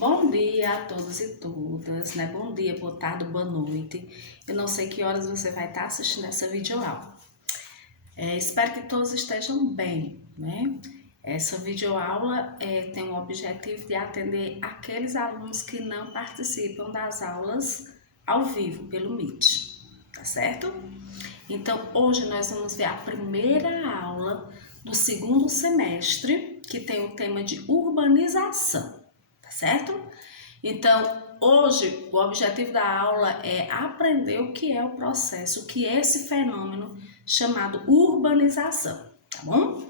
Bom dia a todos e todas, né? Bom dia, boa tarde, boa noite. Eu não sei que horas você vai estar assistindo essa videoaula. Espero que todos estejam bem, né? Essa videoaula tem o objetivo de atender aqueles alunos que não participam das aulas ao vivo pelo Meet, tá certo? Então, hoje nós vamos ver a primeira aula do segundo semestre, que tem o tema de urbanização, tá certo? Então, hoje o objetivo da aula é aprender o que é o processo, o que é esse fenômeno chamado urbanização, tá bom?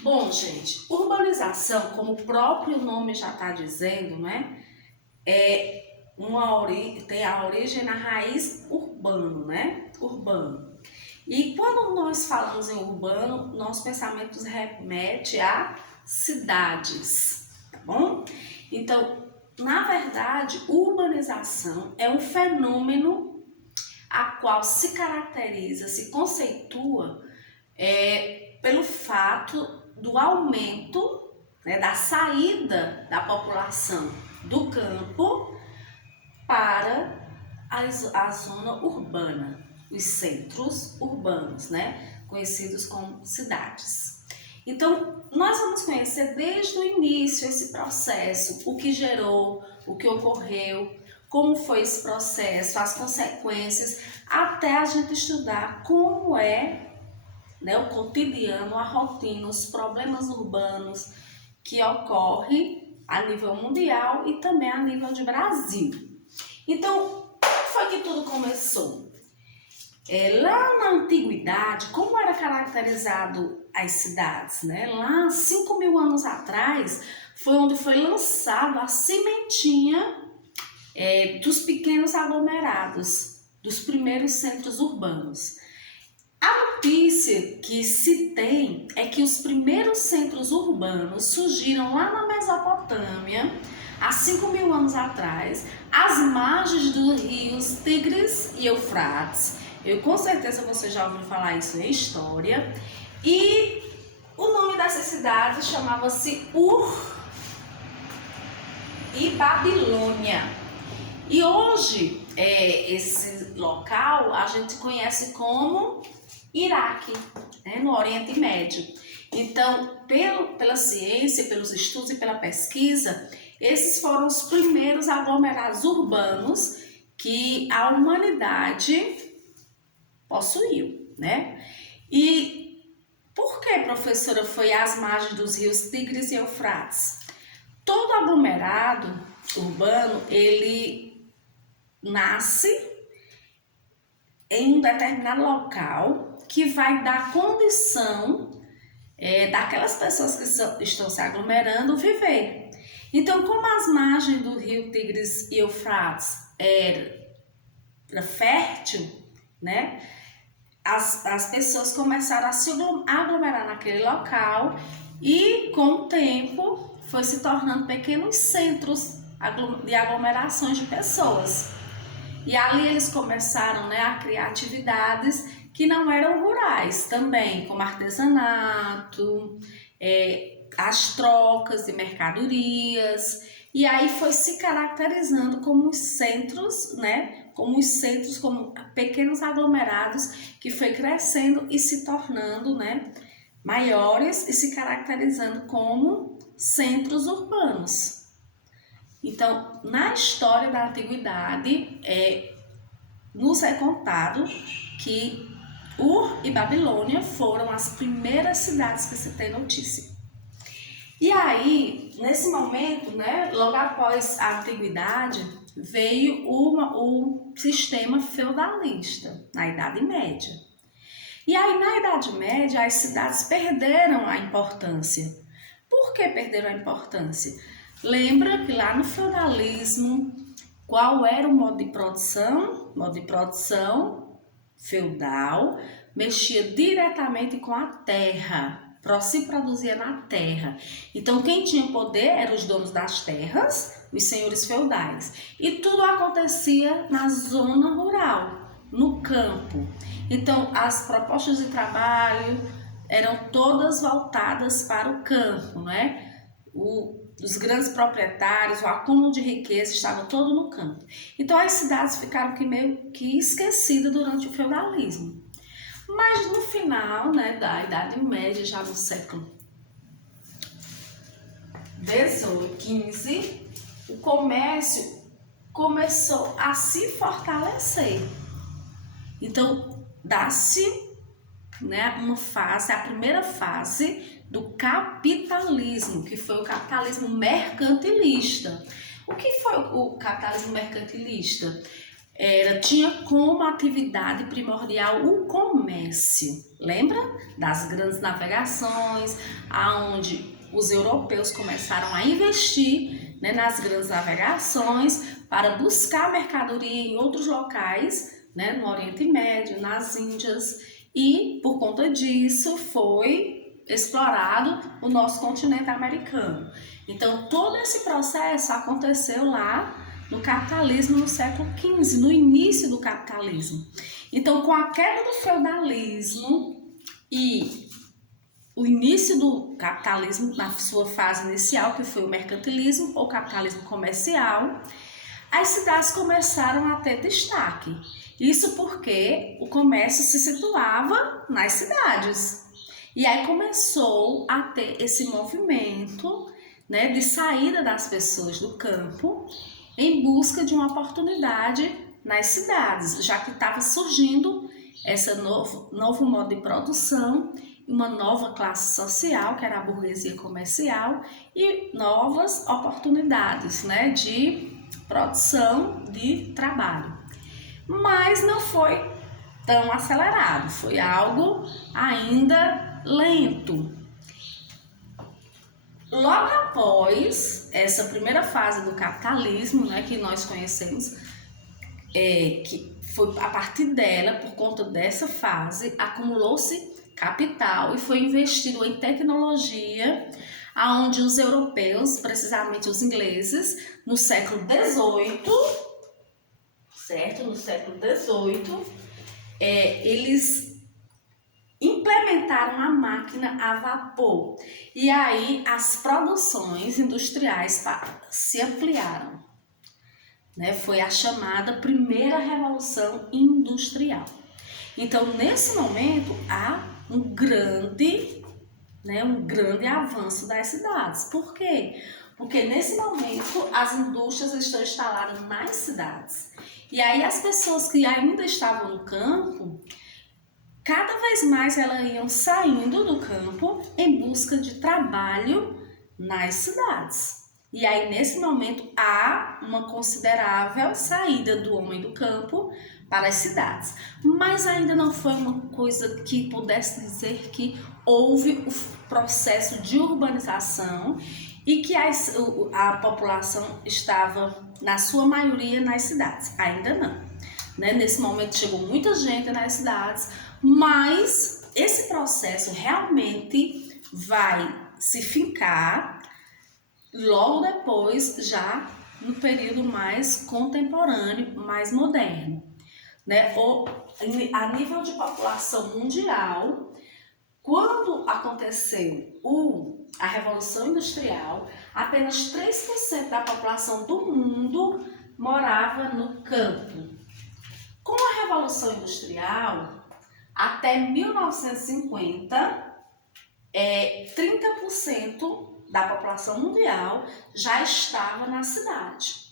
Bom, gente, urbanização, como o próprio nome já está dizendo, né? Tem a origem na raiz urbano, né? Urbano. E quando nós falamos em urbano, nossos pensamentos remetem a cidades, tá bom? Então, na verdade, urbanização é um fenômeno a qual se caracteriza, se conceitua pelo fato do aumento, né, da saída da população do campo para a zona urbana, os centros urbanos, né, conhecidos como cidades. Então, nós vamos conhecer desde o início esse processo, o que gerou, o que ocorreu, como foi esse processo, as consequências, até a gente estudar como é, né, o cotidiano, a rotina, os problemas urbanos que ocorrem a nível mundial e também a nível de Brasil. Então, como foi que tudo começou? Lá na antiguidade, como era caracterizado as cidades, né? Lá 5.000 anos atrás foi onde foi lançado a sementinha dos pequenos aglomerados, dos primeiros centros urbanos. A notícia que se tem é que os primeiros centros urbanos surgiram lá na Mesopotâmia, há 5.000 anos atrás, às margens dos rios Tigres e Eufrates. Com certeza você já ouviu falar isso em história. E o nome dessa cidade chamava-se Ur e Babilônia. E hoje, esse local a gente conhece como Iraque, né, no Oriente Médio. Então, pela ciência, pelos estudos e pela pesquisa, esses foram os primeiros aglomerados urbanos que a humanidade possuiu, né? E por que, professora, foi às margens dos rios Tigres e Eufrates? Todo aglomerado urbano, ele nasce em um determinado local que vai dar condição daquelas pessoas que estão se aglomerando viver. Então, como as margens do rio Tigres e Eufrates era fértil, né? As pessoas começaram a se aglomerar naquele local e, com o tempo, foi se tornando pequenos centros de aglomerações de pessoas. E ali eles começaram, né, a criar atividades que não eram rurais também, como artesanato, as trocas de mercadorias. E aí foi se caracterizando como os centros, né? Como pequenos aglomerados que foi crescendo e se tornando, né, maiores e se caracterizando como centros urbanos. Então, na história da antiguidade, nos é contado que Ur e Babilônia foram as primeiras cidades que se tem notícia. E aí, nesse momento, né, logo após a antiguidade, veio o sistema feudalista, na Idade Média. E aí, na Idade Média, as cidades perderam a importância. Por que perderam a importância? Lembra que lá no feudalismo, qual era o modo de produção? O modo de produção feudal mexia diretamente com a terra. Se produzia na terra. Então, quem tinha poder eram os donos das terras, os senhores feudais. E tudo acontecia na zona rural, no campo. Então, as propostas de trabalho eram todas voltadas para o campo, né? os grandes proprietários, o acúmulo de riqueza estava todo no campo. Então as cidades ficaram meio que esquecidas durante o feudalismo. Mas no final, né, da Idade Média, já no século XV, o comércio começou a se fortalecer. Então, dá-se, né, uma fase, a primeira fase do capitalismo, que foi o capitalismo mercantilista. O que foi o capitalismo mercantilista? Tinha como atividade primordial o comércio. Lembra das grandes navegações, aonde os europeus começaram a investir, né, nas grandes navegações para buscar mercadoria em outros locais, né, no Oriente Médio, nas Índias, e por conta disso foi explorado o nosso continente americano. Então todo esse processo aconteceu lá no capitalismo no século XV, no início do capitalismo. Então, com a queda do feudalismo e o início do capitalismo na sua fase inicial, que foi o mercantilismo ou capitalismo comercial, as cidades começaram a ter destaque. Isso porque o comércio se situava nas cidades. E aí começou a ter esse movimento, né, de saída das pessoas do campo em busca de uma oportunidade nas cidades, já que estava surgindo esse novo modo de produção, uma nova classe social, que era a burguesia comercial, e novas oportunidades, né, de produção de trabalho. Mas não foi tão acelerado, foi algo ainda lento. Logo após essa primeira fase do capitalismo, né, que nós conhecemos, que foi a partir dela, por conta dessa fase, acumulou-se capital e foi investido em tecnologia, aonde os europeus, precisamente os ingleses, no século XVIII, certo? No século XVIII, eles implementaram a máquina a vapor e aí as produções industriais se ampliaram, né? Foi a chamada primeira revolução industrial. Então, nesse momento, há um grande avanço das cidades. Por quê? Porque nesse momento as indústrias estão instaladas nas cidades. E aí as pessoas que ainda estavam no campo, cada vez mais elas iam saindo do campo em busca de trabalho nas cidades. E aí, nesse momento, há uma considerável saída do homem do campo para as cidades. Mas ainda não foi uma coisa que pudesse dizer que houve o processo de urbanização e que a população estava, na sua maioria, nas cidades. Ainda não, né? Nesse momento chegou muita gente nas cidades, mas esse processo realmente vai se fincar logo depois, já no período mais contemporâneo, mais moderno, né? A nível de população mundial, quando aconteceu a Revolução Industrial, apenas 3% da população do mundo morava no campo. Com a Revolução Industrial, até 1950, 30% da população mundial já estava na cidade.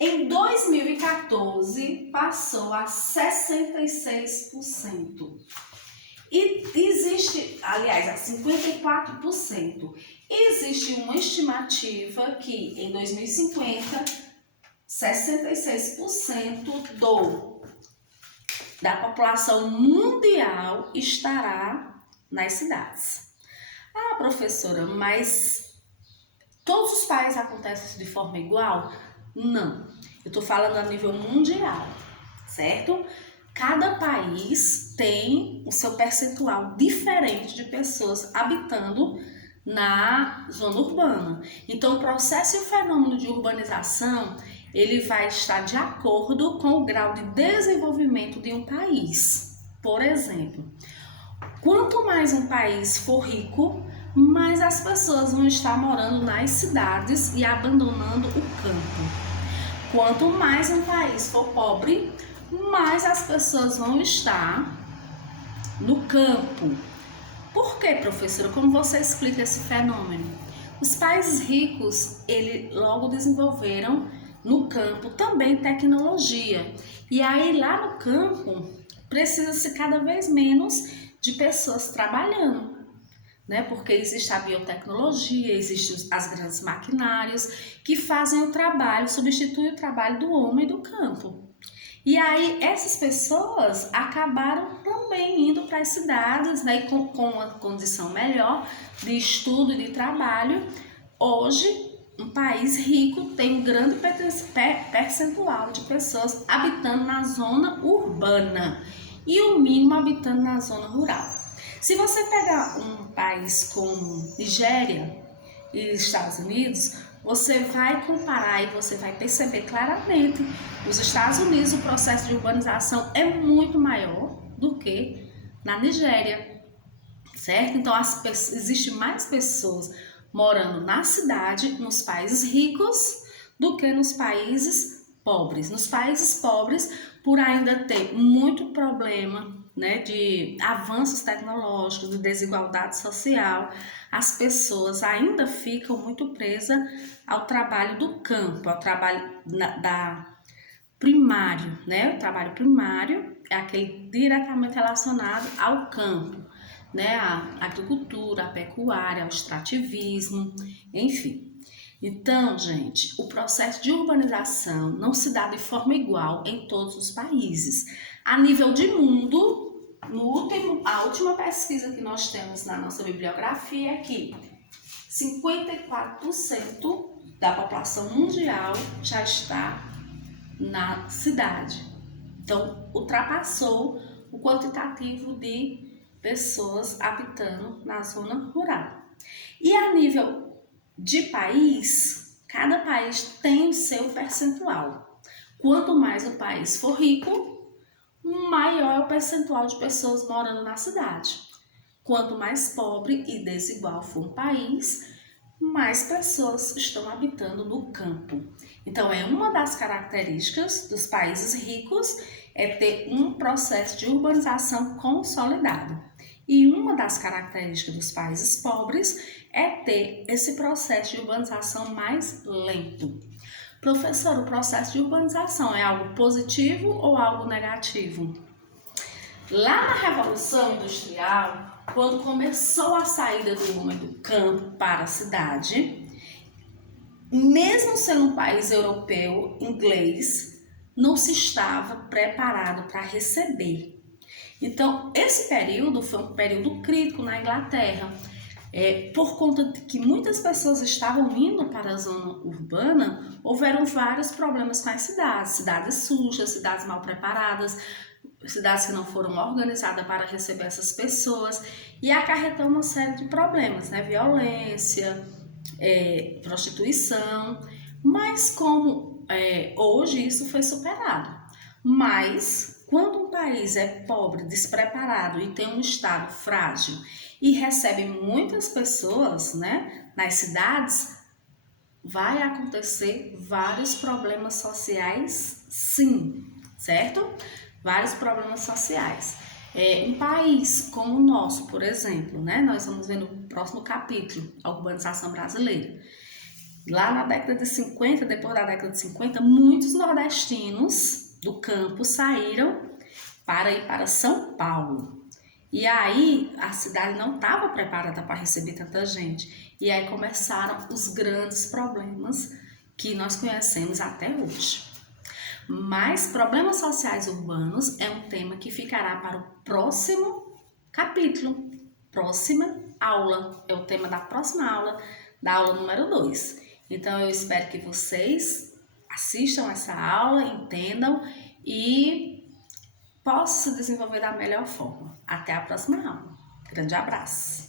Em 2014, passou a 66%. E existe, aliás, a 54%. Existe uma estimativa que em 2050, 66% da população mundial estará nas cidades. Ah, professora, mas todos os países acontecem de forma igual? Não, eu estou falando a nível mundial, certo? Cada país tem o seu percentual diferente de pessoas habitando na zona urbana. Então, o processo e o fenômeno de urbanização, ele vai estar de acordo com o grau de desenvolvimento de um país. Por exemplo, quanto mais um país for rico, mais as pessoas vão estar morando nas cidades e abandonando o campo. Quanto mais um país for pobre, mais as pessoas vão estar no campo. Por quê, professora? Como você explica esse fenômeno? Os países ricos, eles logo desenvolveram no campo também tecnologia. E aí lá no campo precisa-se cada vez menos de pessoas trabalhando, né? Porque existe a biotecnologia, existem as grandes maquinários que fazem o trabalho, substituem o trabalho do homem do campo. E aí essas pessoas acabaram também indo para as cidades, né, com uma condição melhor de estudo e de trabalho. Hoje, um país rico tem um grande percentual de pessoas habitando na zona urbana e o mínimo habitando na zona rural. Se você pegar um país como Nigéria e Estados Unidos, você vai comparar e você vai perceber claramente que nos Estados Unidos o processo de urbanização é muito maior do que na Nigéria, certo? Então existe mais pessoas morando na cidade, nos países ricos, do que nos países pobres. Nos países pobres, por ainda ter muito problema, né, de avanços tecnológicos, de desigualdade social, as pessoas ainda ficam muito presas ao trabalho do campo, ao trabalho primário, né? O trabalho primário é aquele diretamente relacionado ao campo, né? A agricultura, a pecuária, o extrativismo, enfim. Então, gente, o processo de urbanização não se dá de forma igual em todos os países. A nível de mundo, a última pesquisa que nós temos na nossa bibliografia é que 54% da população mundial já está na cidade. Então, ultrapassou o quantitativo de pessoas habitando na zona rural. E a nível de país, cada país tem o seu percentual. Quanto mais o país for rico, maior é o percentual de pessoas morando na cidade. Quanto mais pobre e desigual for um país, mais pessoas estão habitando no campo. Então, é uma das características dos países ricos é ter um processo de urbanização consolidado. E uma das características dos países pobres é ter esse processo de urbanização mais lento. Professor, o processo de urbanização é algo positivo ou algo negativo? Lá na Revolução Industrial, quando começou a saída do homem do campo para a cidade, mesmo sendo um país europeu, inglês, não se estava preparado para receber. Então, esse período foi um período crítico na Inglaterra. Por conta de que muitas pessoas estavam indo para a zona urbana, houveram vários problemas com as cidades sujas, cidades mal preparadas, cidades que não foram organizadas para receber essas pessoas, e acarretou uma série de problemas, né? Violência, prostituição, mas como hoje isso foi superado. Mas quando um país é pobre, despreparado e tem um estado frágil e recebe muitas pessoas, né, nas cidades, vai acontecer vários problemas sociais, sim, certo? Vários problemas sociais. Um país como o nosso, por exemplo, né, nós vamos ver no próximo capítulo, a urbanização brasileira. Lá na década de 50, depois da década de 50, muitos nordestinos do campo saíram para ir para São Paulo. E aí a cidade não estava preparada para receber tanta gente. E aí começaram os grandes problemas que nós conhecemos até hoje. Mas problemas sociais urbanos é um tema que ficará para o próximo capítulo, próxima aula. É o tema da próxima aula, da aula número 2. Então eu espero que vocês assistam essa aula, entendam e possam se desenvolver da melhor forma. Até a próxima aula. Grande abraço!